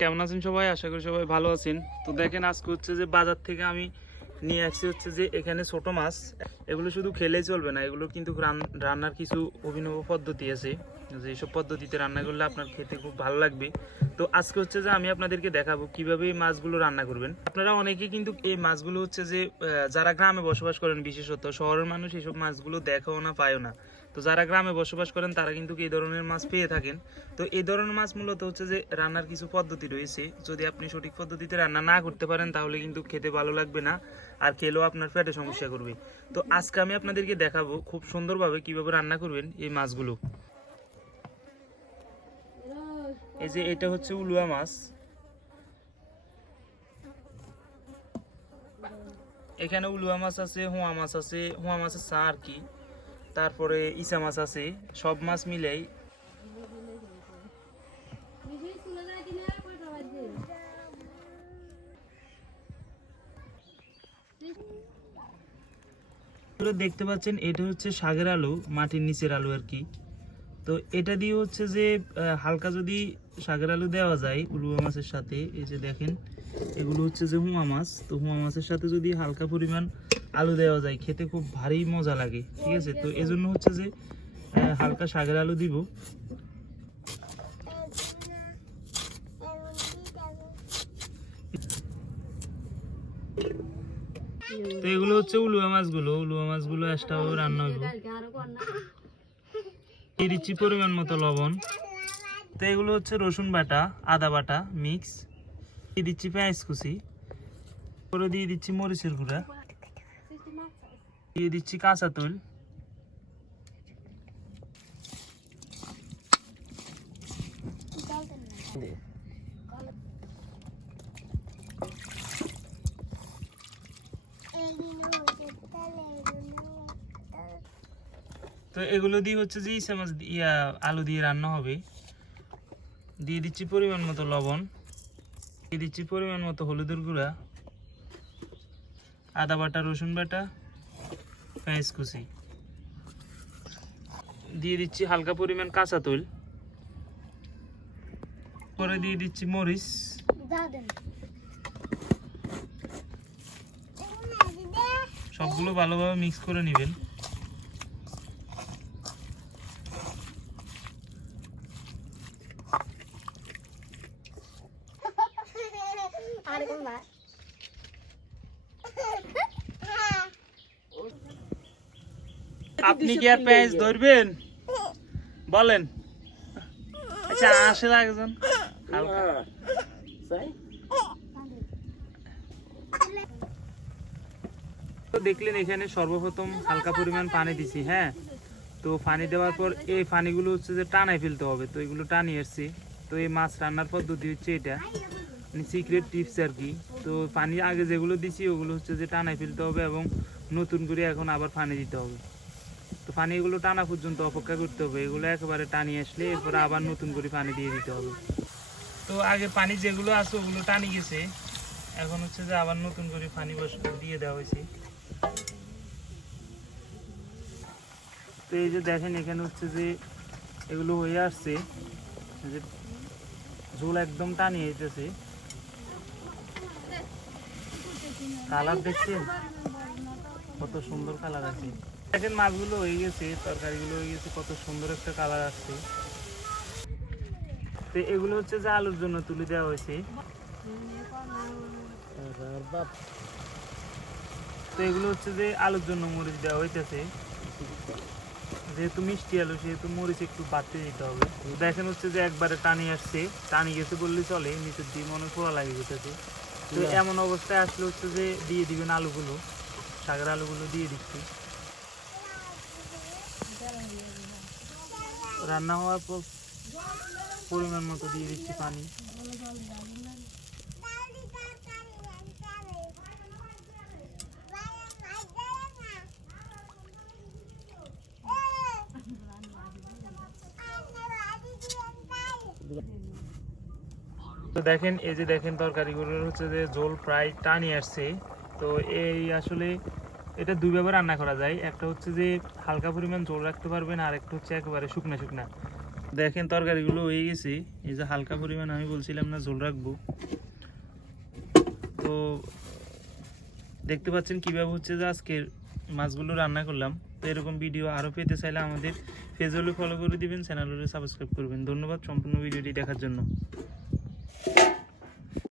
কেমন আছেন সবাই? আশা করি সবাই ভালো আছেন। তো দেখেন আজকে হচ্ছে যে বাজার থেকে আমি নিয়ে আসছি হচ্ছে যে এখানে ছোট মাছ। এগুলো শুধু খেলেই চলবে না, এগুলো কিন্তু রান্নার কিছু অভিনব পদ্ধতি আছে, যে এইসব পদ্ধতিতে রান্না করলে আপনার খেতে খুব ভালো লাগবে। তো আজকে হচ্ছে যে আমি আপনাদেরকে দেখাবো কিভাবে এই মাছগুলো রান্না করবেন। আপনারা অনেকেই কিন্তু এই মাছগুলো হচ্ছে যে যারা গ্রামে বসবাস করেন, বিশেষত শহরের মানুষ এইসব মাছগুলো দেখাও না পায়ও না। তো যারা গ্রামে বসবাস করেন তারা কিন্তু এই ধরনের মাছ পেয়ে থাকেন। তো এই ধরনের মাছ মূলত হচ্ছে যে রান্নার কিছু পদ্ধতি রয়েছে, যদি আপনি সঠিক পদ্ধতিতে রান্না না করতে পারেন তাহলে কিন্তু খেতে ভালো লাগবে না, আর খেলেও আপনার পেটে সমস্যা করবে। তো আজকে আমি আপনাদেরকে দেখাবো খুব সুন্দরভাবে কিভাবে রান্না করবেন এই মাছগুলো। এই যে এটা হচ্ছে উলুয়া মাছ, এখানে উলুয়া মাছ আছে, হোয়া মাছ আছে, হোয়া মাছের চা আর কি, তারপরে ইচা মাছ আছে, সব মাছ মিলেই। দেখতে পাচ্ছেন এটা হচ্ছে শাকের আলু, মাটির নিচের আলু আর কি। তো এটা দিয়ে হচ্ছে যে হালকা যদি শাকের আলু দেওয়া যায় উলুয়া মাছের সাথে, এই যে দেখেন এগুলো হচ্ছে যে হুমা মাছ, তো হুমা মাছের সাথে যদি হালকা পরিমাণ আলু দেওয়া যায় খেতে খুব ভারী মজা লাগে, ঠিক আছে। তো এজন্য হচ্ছে যে হালকা শাকের আলু দিব। তো এগুলো হচ্ছে উলুয়া মাছগুলো এক্সট্রা ভাবে রান্না হইব। দিয়ে দিচ্ছি পরিমাণ মতো লবণ। তো এগুলো হচ্ছে রসুন বাটা, আদা বাটা মিক্স, দিয়ে দিচ্ছি পেঁয়াজ কুচি, করে দিয়ে দিচ্ছি মরিচের গুঁড়া, দিয়ে দিচ্ছি কাঁচা তেল, তো এগুলো দিয়ে হচ্ছে যে ইসা মাছ আলু দিয়ে রান্না হবে। দিয়ে দিচ্ছি পরিমাণ মতো লবণ, দিয়ে দিচ্ছি পরিমাণ মতো হলুদের গুঁড়া, আদা বাটা, রসুন বাটা, পেঁয়াজ কুচি, দিয়ে দিচ্ছি হালকা পরিমাণ কাঁচা তেল, পরে দিয়ে দিচ্ছি মরিচ, সবগুলো ভালোভাবে মিক্স করে নেবেন। আপনি কি আর পেঁয়াজ ধরবেন বলেন? আচ্ছা আসে একজন হালকা। দেখলেন এখানে সর্বপ্রথম হালকা পরিমাণ পানি দিছি, হ্যাঁ। তো পানি দেওয়ার পর এই পানিগুলো হচ্ছে যে টানাই ফেলতে হবে, তো এগুলো টানিয়ে আসছি। তো এই মাছ রান্নার পদ্ধতি হচ্ছে এটা, মানে সিক্রেট টিপস আর কি। তো পানি আগে যেগুলো দিছি ওগুলো হচ্ছে যে টানাই ফেলতে হবে এবং নতুন করে এখন আবার পানি দিতে হবে। তো পানি এগুলো টানা পর্যন্ত অপেক্ষা করতে হবে, এগুলো একেবারে টানিয়ে আসলে এরপরে আবার নতুন করে পানি দিয়ে দিতে হবে। তো আগে পানি যেগুলো আছে ওগুলো টানি গেছে, এখন হচ্ছে যে আবার নতুন করে পানি দিয়ে দেওয়া হয়েছে। তো এই যে দেখেন এখানে হচ্ছে যে এগুলো হয়ে আসছে, যে ঝোল একদম টানিয়ে যেতেছে। কালার দেখছেন কত সুন্দর কালার আছে, দেখেন মাছগুলো হয়ে গেছে, তরকারিগুলো হয়ে গেছে, কত সুন্দর একটা কালার আসছে। তো এগুলো হচ্ছে যে আলুর জন্য তুলে দেওয়া হয়েছে। তো এগুলো হচ্ছে যে আলুর জন্য মরিচ দেওয়া হইতেছে, যেহেতু মিষ্টি আলু সেহেতু মরিচ একটু বাড়তে দিতে হবে। দেখেন হচ্ছে যে একবারে টানি আসছে, টানি গেছে বললে চলে, নিচের দিয়ে মনে পোড়া লাগে গেছে। তো এমন অবস্থায় আসলে হচ্ছে যে দিয়ে দিবেন আলুগুলো, শাকের আলুগুলো দিয়ে দিচ্ছি। রান্না হওয়ার পর পরিমাণ মতো দিয়ে দিচ্ছি পানি। তো দেখেন এই যে দেখেন তরকারিগুলোর হচ্ছে যে ঝোল প্রায় টানি আসছে। তো এই আসলে এটা দুইভাবে রান্না করা যায়, একটা হচ্ছে যে হালকা পরিমাণ ঝোল রাখতে পারবেন, আর একটা হচ্ছে একেবারে শুকনা শুকনা। দেখেন তরকারিগুলো হয়ে গেছে, এই যে হালকা পরিমাণ আমি বলছিলাম না ঝোল রাখবো, তো দেখতে পাচ্ছেন কিভাবে হচ্ছে যে আজকের মাছগুলো রান্না করলাম। তো এরকম ভিডিও আরও পেতে চাইলে আমাদের পেজ হলে ফলো করে দিবেন, চ্যানেল হলে সাবস্ক্রাইব করবেন। ধন্যবাদ সম্পূর্ণ ভিডিওটি দেখার জন্য।